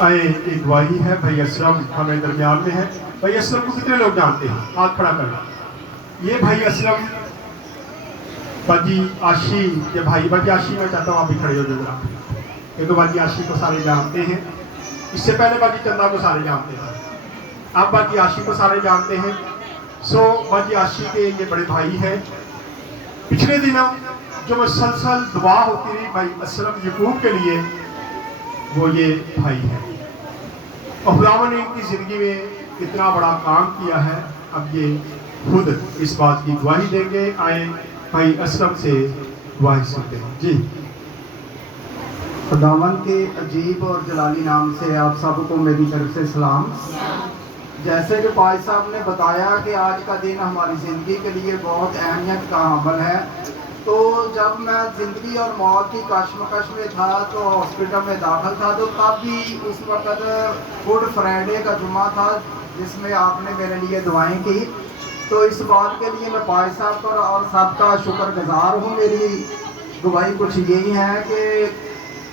आए एक गवाही है। भाई असलम हमें दरमियान में है। भाई असलम को कितने लोग जानते हैं? हाथ खड़ा कर। ये भाई असलम बाजी आशी या भाई बाजी आशी, मैं चाहता हूँ आप भी खड़े हो जरा, क्योंकि बाजी आशी को सारे जानते हैं। इससे पहले बाजी चंदा को सारे जानते हैं, अब बाजी आशी को सारे जानते हैं। सो बाजी आशी के ये बड़े भाई हैं। पिछले दिनों जो मुसलसल दुआ होती रही भाई असलम यकूब के लिए, वो ये भाई है और खुदावंद ने इनकी ज़िंदगी में इतना बड़ा काम किया है। अब ये खुद इस बात की गवाही देंगे। आए भाई असलम से गवाही सुनते हैं जी। खुदावंद के अजीब और जलाली नाम से आप सबको मेरी तरफ से सलाम। जैसे कि भाई साहब ने बताया कि आज का दिन हमारी ज़िंदगी के लिए बहुत अहमियत का हामिल है। तो जब मैं ज़िंदगी और मौत की कश्मकश में था तो हॉस्पिटल में दाखिल था, तो तब भी उस वक़्त गुड फ्राइडे का जुमा था जिसमें आपने मेरे लिए दुआएं की। तो इस बात के लिए मैं भाई साहब पर और सबका शुक्रगुजार हूँ। मेरी गवाही कुछ यही है कि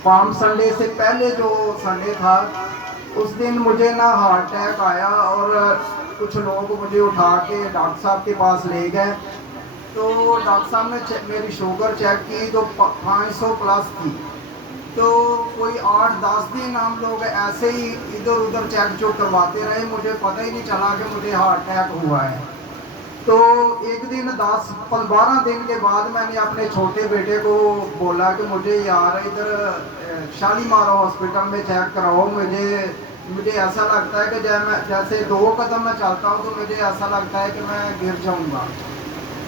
पाम संडे से पहले जो संडे था उस दिन मुझे ना हार्ट अटैक आया और कुछ लोग मुझे उठा के डॉक्टर साहब के पास ले गए। तो डॉक्टर साहब ने मेरी शुगर चेक की तो 500 प्लस थी। तो कोई 8-10 दिन हम लोग ऐसे ही इधर उधर चेक जो करवाते रहे, मुझे पता ही नहीं चला कि मुझे हार्ट अटैक हुआ है। तो एक दिन 10-12 दिन के बाद मैंने अपने छोटे बेटे को बोला कि मुझे यार इधर शालीमार हॉस्पिटल में चेक कराओ, मुझे ऐसा लगता है कि जैसे 2 कदम मैं चलता हूँ तो मुझे ऐसा लगता है कि मैं गिर जाऊँगा।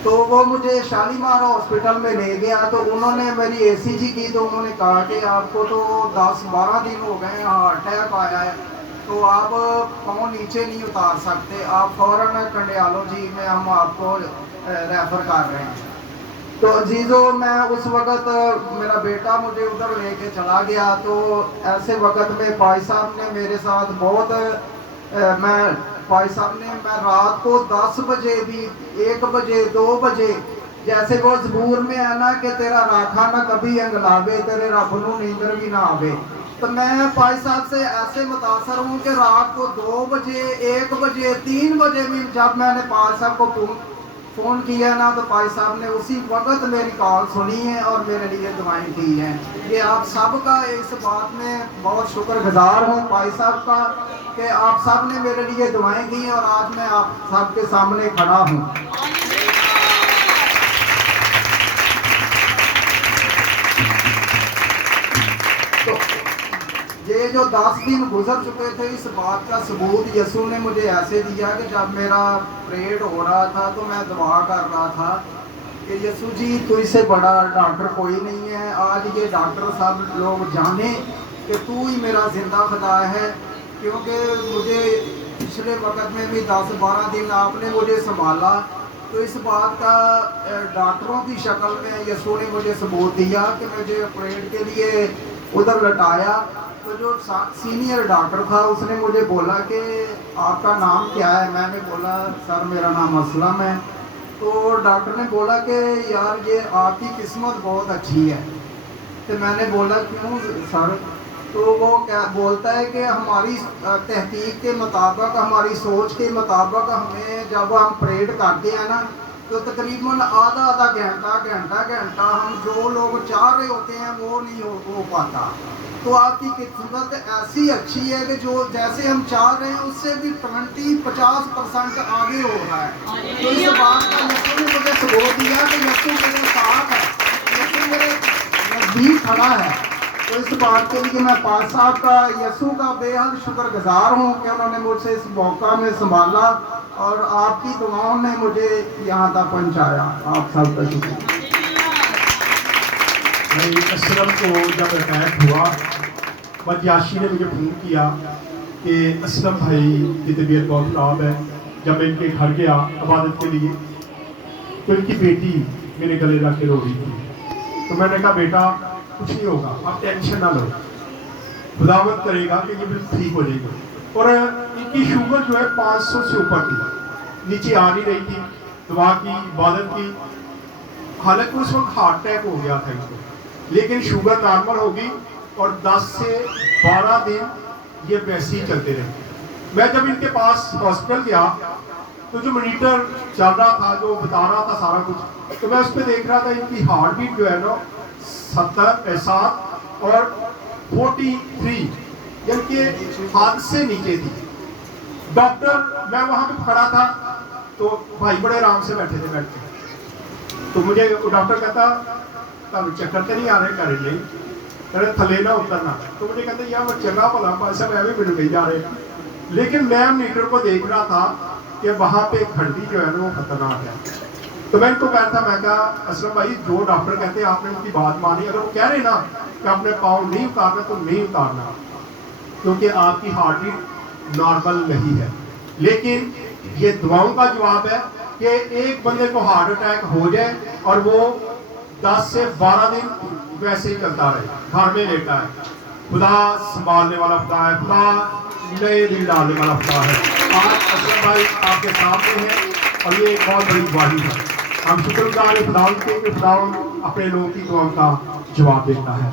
तो वो मुझे शालीमार हॉस्पिटल में ले गया। तो उन्होंने मेरी ECG की तो उन्होंने कहा कि आपको तो 10-12 दिन हो गए हार्ट अटैक आया है, तो आप पाँव नीचे नहीं उतार सकते, आप फ़ौरन कार्डियोलॉजी में हम आपको रेफ़र कर रहे हैं। तो अजीज़ों, मैं उस वक़्त मेरा बेटा मुझे उधर लेके चला गया। तो ऐसे वक़्त में भाई साहब ने मेरे साथ बहुत मैं रात को 10 बजे भी 1 बजे 2 बजे, जैसे वो ज़बूर में है ना कि तेरा राखा ना कभी अंगलावे, तेरे रब नूं नींदर भी ना आवे। तो मैं भाई साहब से ऐसे मुतासर हूँ कि रात को 2 बजे 1 बजे 3 बजे भी जब मैंने भाई साहब को फ़ोन किया ना, तो भाई साहब ने उसी वक्त मेरी कॉल सुनी है और मेरे लिए दुआएं की हैं। ये आप सबका इस बात में बहुत शुक्रगुजार हूँ भाई साहब का कि आप सब ने मेरे लिए दुआएं की और आज मैं आप सबके सामने खड़ा हूँ। तो ये जो 10 दिन गुजर चुके थे, इस बात का सबूत यसू ने मुझे ऐसे दिया कि जब मेरा ऑपरेट हो रहा था तो मैं दुआ कर रहा था कि यसू जी तू इससे बड़ा डॉक्टर कोई नहीं है। आज ये डॉक्टर सब लोग जाने कि तू ही मेरा जिंदा खुदा है, क्योंकि मुझे पिछले वक्त में भी 10-12 दिन आपने मुझे संभाला। तो इस बात का डॉक्टरों की शक्ल में यसू ने मुझे सबूत दिया कि मुझे ऑपरेट के लिए उधर लटाया। तो जो सीनियर डॉक्टर था उसने मुझे बोला कि आपका नाम क्या है? मैंने बोला सर मेरा नाम असलम है। तो डॉक्टर ने बोला कि यार ये आपकी किस्मत बहुत अच्छी है। तो मैंने बोला क्यों सर? तो वो क्या बोलता है कि हमारी तहकीक के मुताबिक, हमारी सोच के मुताबिक हमें जब हम परेड करते हैं ना, तो तकरीबन आधा घंटा हम जो लोग चाह रहे होते हैं वो नहीं हो पाता। तो आपकी किस्मत ऐसी अच्छी है कि जो जैसे हम चाह रहे हैं उससे भी 20-50% आगे हो रहा है। तो इस बात का यसू ने मुझे सबूत दिया कि यसू मेरे साथ है, यसू मेरे नज़दीक खड़ा है। तो इस बात के लिए मैं पास साहब का, यसू का बेहद शुक्रगुजार हूँ कि उन्होंने मुझसे इस मौका में संभाला और आपकी दुआओं ने मुझे यहाँ तक पहुँचाया। आप सबका शुक्रिया। भाई असलम को जब अटैक हुआ, बदयाशी ने मुझे फ़ोन किया कि असलम भाई की तबीयत बहुत ख़राब है। जब मैं इनके घर गया इबादत के लिए तो इनकी बेटी मेरे गले लग के रो रही थी। तो मैंने कहा बेटा कुछ नहीं होगा, आप टेंशन ना लो, खुदावंद करेगा कि ये बिल्कुल ठीक हो जाएगा। और इनकी शुगर जो है 500 से ऊपर थी, नीचे आ नहीं रही थी। दुआ की, इबादत की, हालांकि उस वक्त हार्ट अटैक हो गया था इनको, लेकिन शुगर नॉर्मल होगी और 10 से 12 दिन ये वैसे ही चलते रहे। मैं जब इनके पास हॉस्पिटल गया तो जो मॉनिटर चल रहा था, जो बता रहा था सारा कुछ, तो मैं उस पर देख रहा था इनकी हार्ट बीट जो है ना 7 और 43 यानी कि हाथ से नीचे थी। डॉक्टर, मैं वहाँ पे खड़ा था तो भाई बड़े आराम से बैठे थे बैठ के, तो मुझे डॉक्टर कहता तुम चक्कर तो नहीं आ रहे कर नहीं, कहते थले ना उतरना, तो मुझे कहते यार मैं चंगा भला पासा मैं भी मिल गई जा रहे, लेकिन मैं मीटर को देख रहा था कि वहाँ पे घंटी जो है ना वो खतरनाक है। तो मैं इनको कहता, मैं कहा असलम भाई जो डॉक्टर कहते हैं आपने उनकी बात मानी, अगर वो कह रहे ना कि आपने पाँव नहीं उतारना तो नहीं उतारना, क्योंकि आपकी हार्ट बीट नॉर्मल नहीं है। लेकिन ये दुआओं का जवाब है कि एक बंदे को हार्ट अटैक हो जाए और वो 10 से 12 दिन वैसे ही चलता रहे, घर में लेटा है। खुदा संभालने वाला खुदा है, खुदा नए दिल डालने वाला खुदा है। आज असलम भाई आपके सामने है और ये एक बहुत बड़ी गवाही है। हम शुक्रगुजार हैं खुदा के, खुदा अपने लोगों की दुआओं का जवाब देता है।